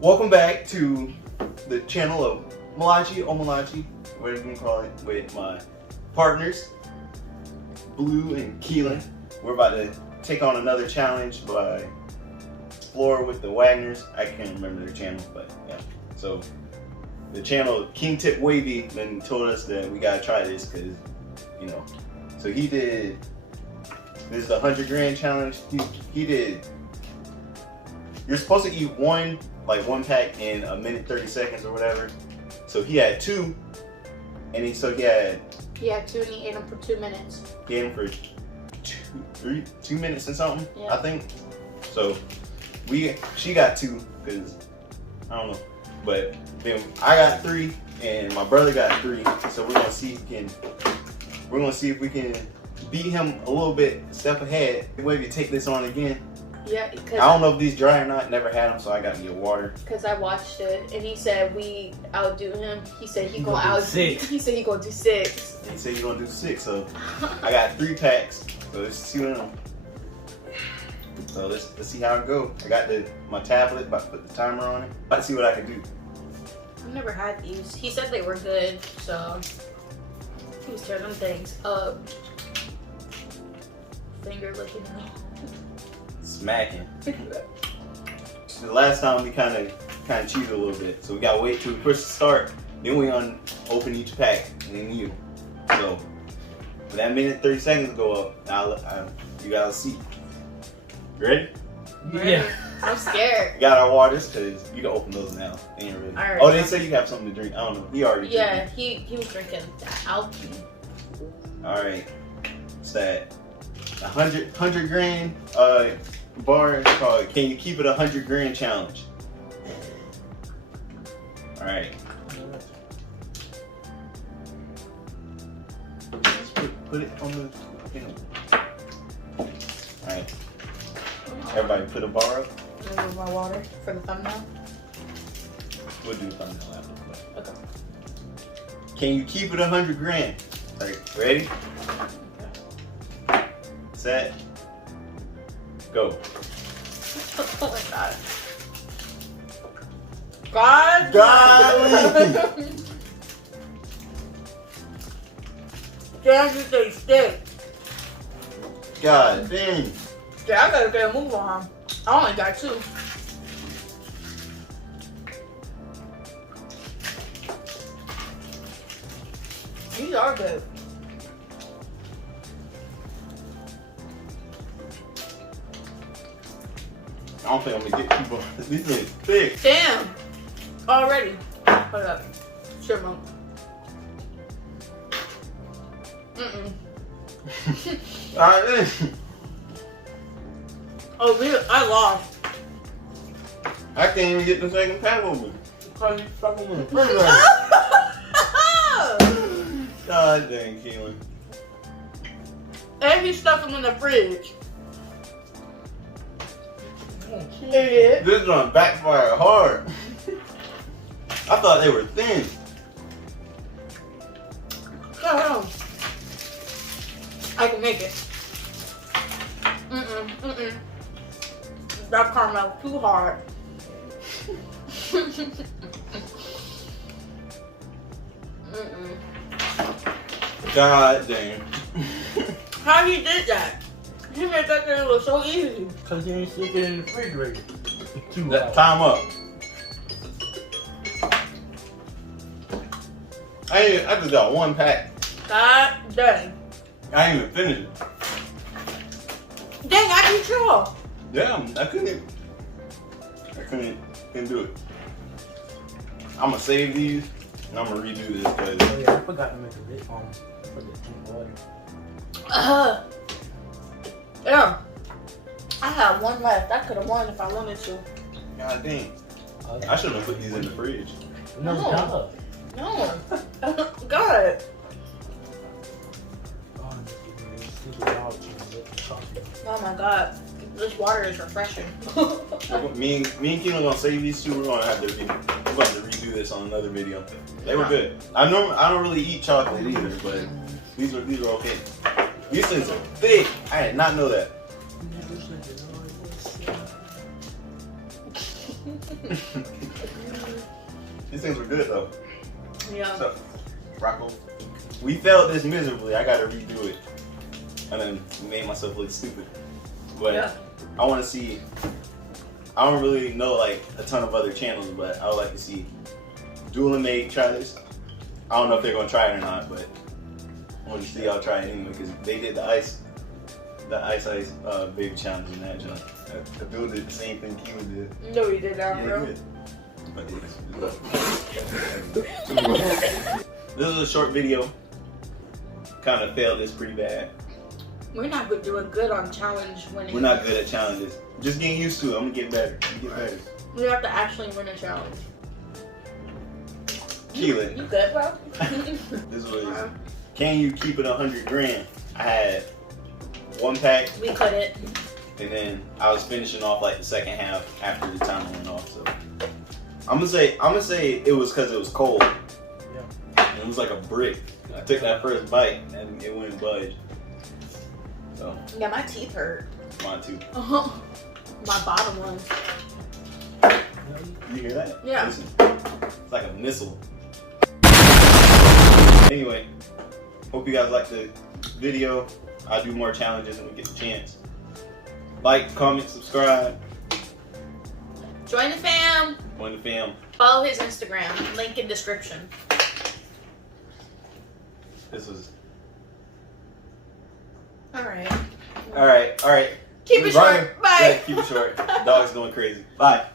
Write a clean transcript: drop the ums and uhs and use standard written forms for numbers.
Welcome back to the channel of Malachi, OhMalachee, whatever you can call it, with my partners, Blue and Keelan. We're about to take on another challenge by Explore with the Wagners. I can't remember their channel, but yeah. So the channel King Tip Wavy then told us that we gotta try this because, you know. So he did. This is the 100 grand challenge. He did. You're supposed to eat one pack in a minute 30 seconds or whatever. So he had two, and he had two and he ate them for 2 minutes. He ate them for 2 minutes and something, yeah. I think. So she got two because I don't know, but then I got three and my brother got three. So we're gonna see if we can beat him a little bit, step ahead. Maybe take this on again. Yeah, because I don't know if these dry or not. Never had them, so I got to get water. Because I watched it, and he said we outdo him. He said he gonna outdo 6. He said he gonna do 6. He said he gonna do 6. So I got 3 packs. So let's see what I'm. So let's see how it goes. I got my tablet. About to put the timer on it. About to see what I can do. I've never had these. He said they were good, so he was tearing them things up. Finger licking them. Smacking. The last time we kind of cheated a little bit, so we gotta wait till we push the start, then we open each pack, and then you. So when that minute 30 seconds go up, you gotta see. You ready? Yeah. I'm scared. We got our waters because you can open those now. Ain't really. Right. Oh, they say you have something to drink. I don't know. He already. Yeah, he was drinking that algae. All right, it's that 100 grand bar called "Can You Keep It 100 Grand Challenge." All right. Let's put it on the. All right. Everybody, put a bar up. Remove my water for the thumbnail. We'll do thumbnail after. Okay. Can you keep it 100 grand? All right. Ready? Set. Go. Oh my god. God. Damn, you stay stick. God dang. Yeah, I gotta get a move on him. I only got 2. These are good. I don't think I'm gonna get people. These things thick. Damn. Already. Hold up. Shrimp. Alright. Oh, really? I lost. I can't even get the second pack open. Because you fucking in the fridge. God dang, Keelan. And he stuck them in the fridge. Idiot. This one backfired hard. I thought they were thin. Damn. I can make it. That caramel too hard. God damn. How he did that? He made that thing look so easy. Because he ain't stick it in the refrigerator. Time up. I just got 1 pack. God dang. I ain't even finished it. Dang, I beat you all. Damn, I couldn't do it. I'm gonna save these and I'm gonna redo this because. Oh yeah, I forgot to make a bit for the drink water. Yeah. I had 1 left. I could have won if I wanted to. God dang. Oh, yeah. I shouldn't have put these in the fridge. No. No. God. Oh my god. This water is refreshing. me and Keelan gonna save these 2. We're gonna have to redo this on another video. They were good. I don't really eat chocolate either, but these are okay. These things are thick. I did not know that. These things were good though. Yeah. So, Rocco, we failed this miserably. I gotta redo it. And then made myself look stupid. But Yeah. I want to see. I don't really know like a ton of other channels, but I would like to see Duel and Make try this. I don't know if they're gonna try it or not, but I want to see y'all try it anyway because they did the ice baby challenge in that joint. I built it the same thing Kiva did. No, you did not, Yeah, bro. he did. But this is a short video. Kind of failed this pretty bad. We're not good doing good on challenge winning. We're not good at challenges. Just getting used to it. I'm gonna get better. Better. We have to actually win a challenge. Keelan. You good, bro? This was. Can you keep it 100 grand? I had one pack, We couldn't. and then I was finishing off like the second half after the timer went off. So I'm gonna say it was because it was cold. Yeah. It was like a brick. I took that first bite and it wouldn't budge. So Yeah, my teeth hurt. mine too. My bottom one. You hear that? Yeah. Listen, it's like a missile. Anyway, hope you guys liked the video. I'll do more challenges when we get the chance. Like, comment, subscribe. Join the fam. Join the fam. Follow his Instagram. Link in description. This was. Alright. Alright. Keep it Ryan, short. Bye. Yeah, keep it short. Dog's going crazy. Bye.